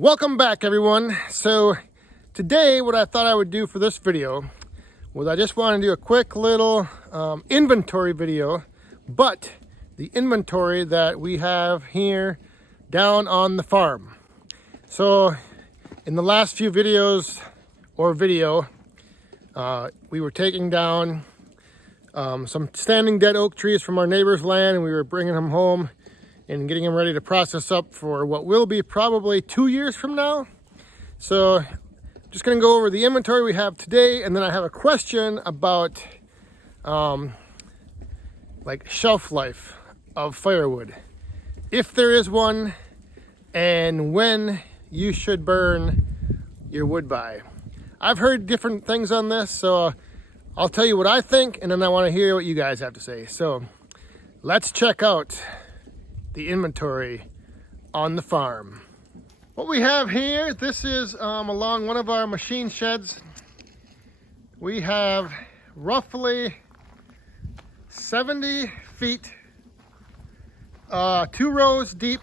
Welcome back, everyone. So today what I thought I would do for this video was I just want to do a quick little inventory video, but the inventory that we have here down on the farm. So in the last few videos we were taking down some standing dead oak trees from our neighbor's land, and we were bringing them home and getting them ready to process up for what will be probably 2 years from now. So just gonna go over the inventory we have today, and then I have a question about like shelf life of firewood, if there is one, and when you should burn your wood by. I've heard different things on this, so I'll tell you what I think, and then I want to hear what you guys have to say. So let's check out the inventory on the farm. What we have here, this is along one of our machine sheds. We have roughly 70 feet, 2 rows deep,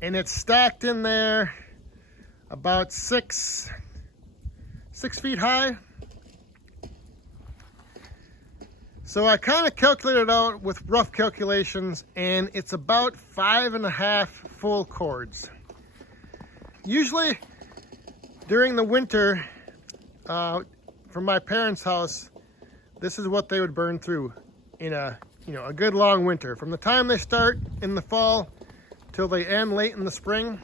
and it's stacked in there about six feet high. So I kind of calculated out with rough calculations, and it's about 5.5 full cords. Usually during the winter, from my parents' house, this is what they would burn through in a good long winter. From the time they start in the fall till they end late in the spring.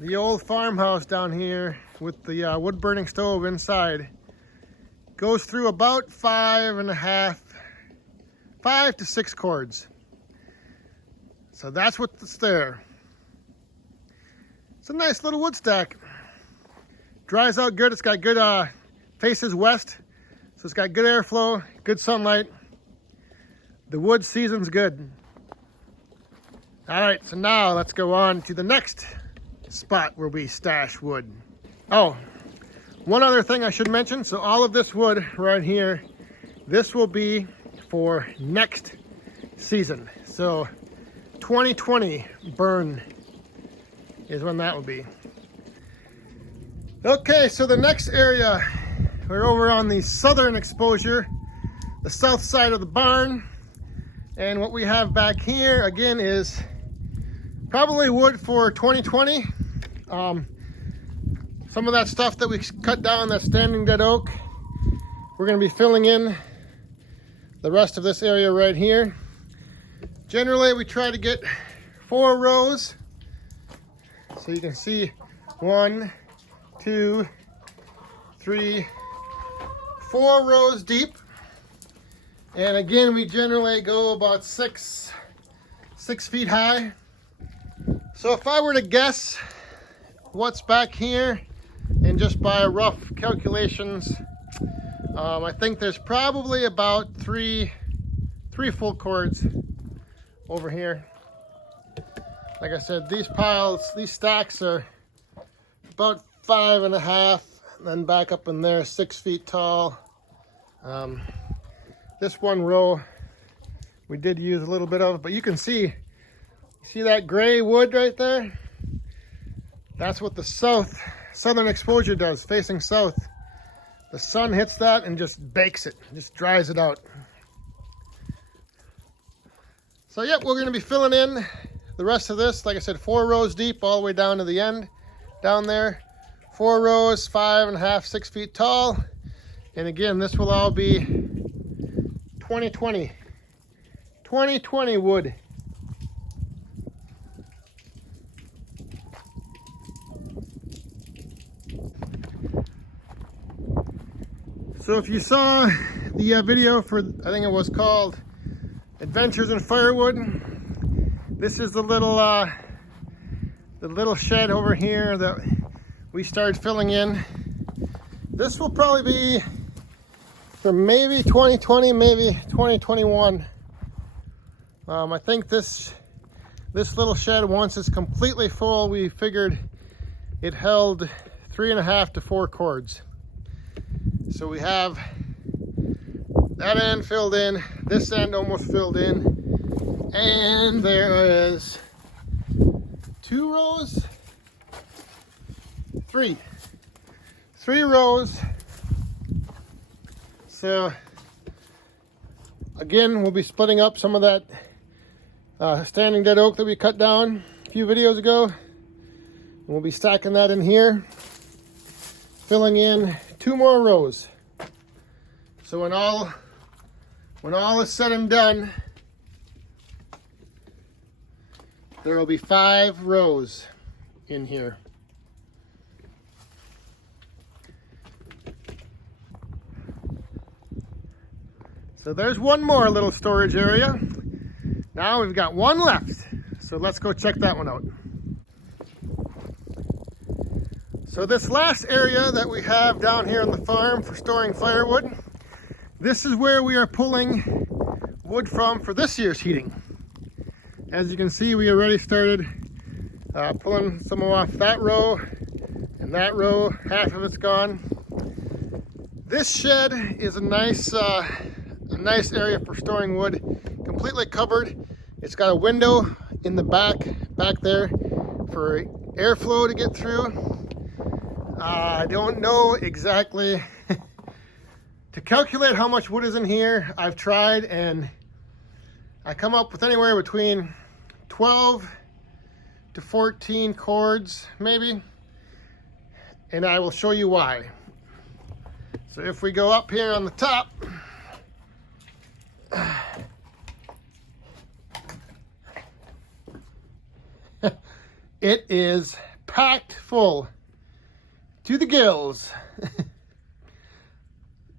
The old farmhouse down here with the wood burning stove inside goes through about 5 to 6 cords. So that's what's there. It's a nice little wood stack. Dries out good. It's got good faces west, so it's got good airflow, good sunlight. The wood season's good. All right, so now let's go on to the next spot where we stash wood. Oh, one other thing I should mention. So all of this wood right here, this will be for next season. So 2020 burn is when that will be. Okay, so the next area, we're over on the southern exposure, the south side of the barn. And what we have back here again is probably wood for 2020. Some of that stuff that we cut down, that standing dead oak, we're going to be filling in the rest of this area right here. Generally, we try to get 4 rows. So you can see 1, 2, 3, 4 rows deep. And again, we generally go about 6 feet high. So if I were to guess what's back here, and just by rough calculations, I think there's probably about three full cords over here. Like I said, these stacks are about 5.5, and then back up in there, 6 feet tall. This one row we did use a little bit of, but you can see that gray wood right there? That's what the southern exposure does, facing south. The sun hits that and just bakes it, just dries it out. So yep, we're gonna be filling in the rest of this. Like I said, 4 rows deep all the way down to the end, down there. 4 rows, 5.5, 6 feet tall. And again, this will all be 2020 wood. So if you saw the video for, I think it was called Adventures in Firewood, this is the little shed over here that we started filling in. This will probably be for maybe 2020, maybe 2021. I think this little shed, once it's completely full, we figured it held 3.5 to 4 cords. So we have that end filled in, this end almost filled in, and there is 2 rows three rows. So again, we'll be splitting up some of that standing dead oak that we cut down a few videos ago. And we'll be stacking that in here, filling in 2 more rows. So when all is said and done, there will be 5 rows in here. So there's one more little storage area. Now we've got one left. So let's go check that one out. So this last area that we have down here on the farm for storing firewood, this is where we are pulling wood from for this year's heating. As you can see, we already started pulling some off that row and that row. Half of it's gone. This shed is a nice area for storing wood, completely covered. It's got a window in the back there for airflow to get through. I don't know exactly to calculate how much wood is in here. I've tried and I come up with anywhere between 12 to 14 cords maybe, and I will show you why. So if we go up here on the top, it is packed full to the gills.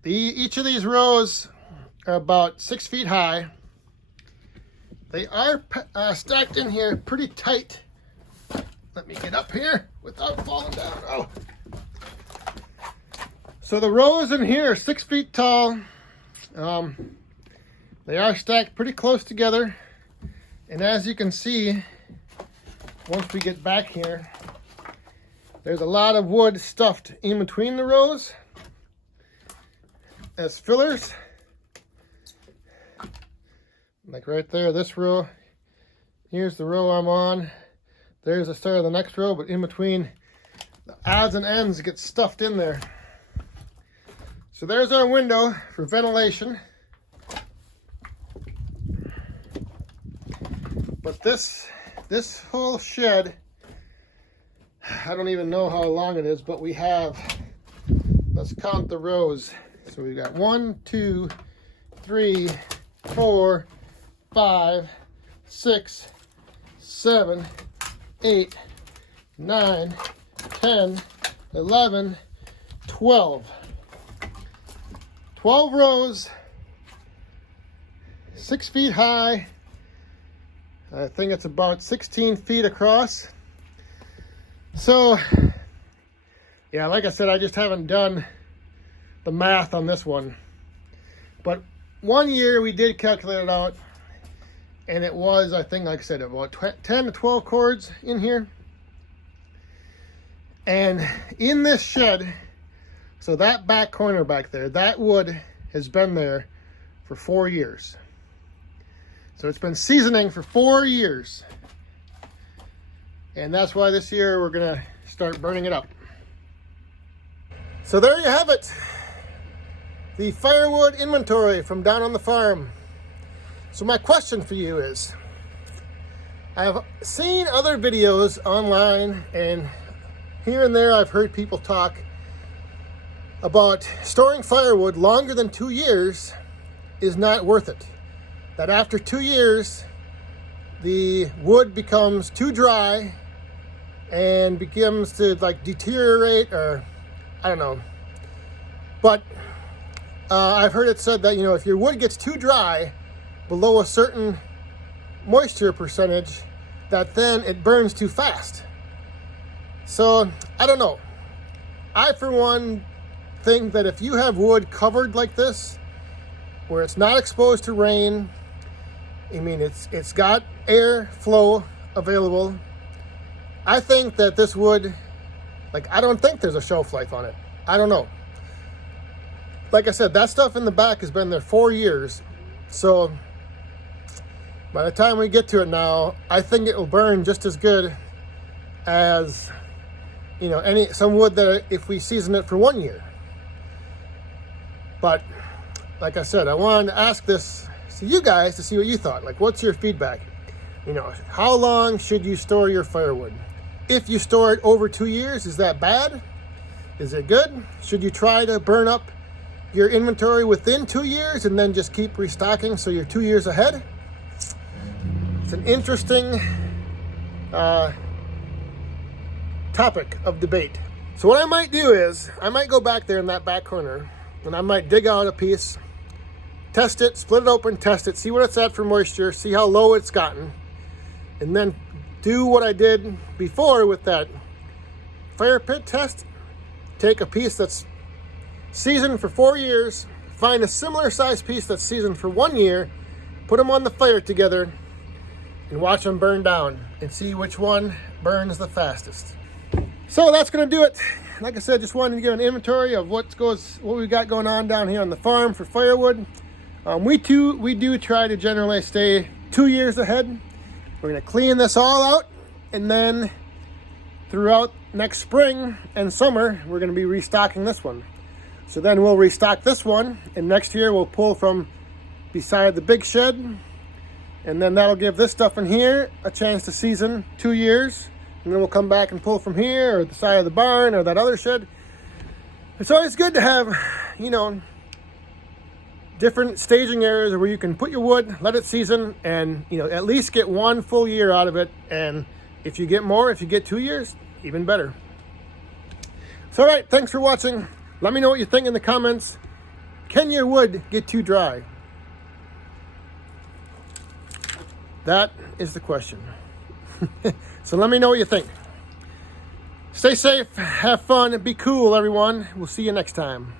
Each of these rows are about 6 feet high. They are stacked in here pretty tight. Let me get up here without falling down. Oh. So the rows in here are 6 feet tall. They are stacked pretty close together. And as you can see, once we get back here, there's a lot of wood stuffed in between the rows as fillers. Like right there, this row, here's the row I'm on. There's the start of the next row, but in between, the odds and ends get stuffed in there. So there's our window for ventilation. But this whole shed, I don't even know how long it is, but we have, let's count the rows. So we've got 1, 2, 3, 4, 5, 6, 7, 8, 9, 10, 11, 12. 12 rows, 6 feet high. I think it's about 16 feet across. So, yeah, like I said, I just haven't done the math on this one. But one year we did calculate it out, and it was, I think, like I said, about 10 to 12 cords in here. And in this shed, so that back corner back there, that wood has been there for 4 years. So it's been seasoning for 4 years. And that's why this year we're gonna start burning it up. So there you have it. The firewood inventory from down on the farm. So my question for you is, I've seen other videos online, and here and there I've heard people talk about storing firewood longer than 2 years is not worth it. That after 2 years, the wood becomes too dry and begins to like deteriorate, or I don't know. But I've heard it said that, you know, if your wood gets too dry below a certain moisture percentage, that then it burns too fast. So I don't know. I, for one, think that if you have wood covered like this, where it's not exposed to rain, I mean, it's got air flow available, I think that this wood, like, I don't think there's a shelf life on it. I don't know. Like I said, that stuff in the back has been there 4 years. So by the time we get to it now, I think it will burn just as good as you know, some wood that if we season it for 1 year. But like I said, I wanted to ask this to you guys to see what you thought. Like, what's your feedback? You know, how long should you store your firewood? If you store it over 2 years, is that bad? Is it good? Should you try to burn up your inventory within 2 years and then just keep restocking so you're 2 years ahead? It's an interesting topic of debate. So what I might do is, I might go back there in that back corner and I might dig out a piece, test it, split it open, test it, see what it's at for moisture, see how low it's gotten, and then do what I did before with that fire pit test. Take a piece that's seasoned for 4 years, find a similar size piece that's seasoned for 1 year, put them on the fire together, and watch them burn down and see which one burns the fastest. So that's going to do it. Like I said, just wanted to give an inventory of what we got going on down here on the farm for firewood. We do try to generally stay 2 years ahead. We're going to clean this all out, and then throughout next spring and summer, we're going to be restocking this one. So then we'll restock this one, and next year we'll pull from beside the big shed, and then that'll give this stuff in here a chance to season 2 years, and then we'll come back and pull from here or the side of the barn or that other shed. It's always good to have, you know, different staging areas where you can put your wood, let it season, and, you know, at least get 1 full year out of it. And if you get more, if you get 2 years, even better. So, all right, thanks for watching. Let me know what you think in the comments. Can your wood get too dry? That is the question. So let me know what you think. Stay safe, have fun, and be cool, everyone. We'll see you next time.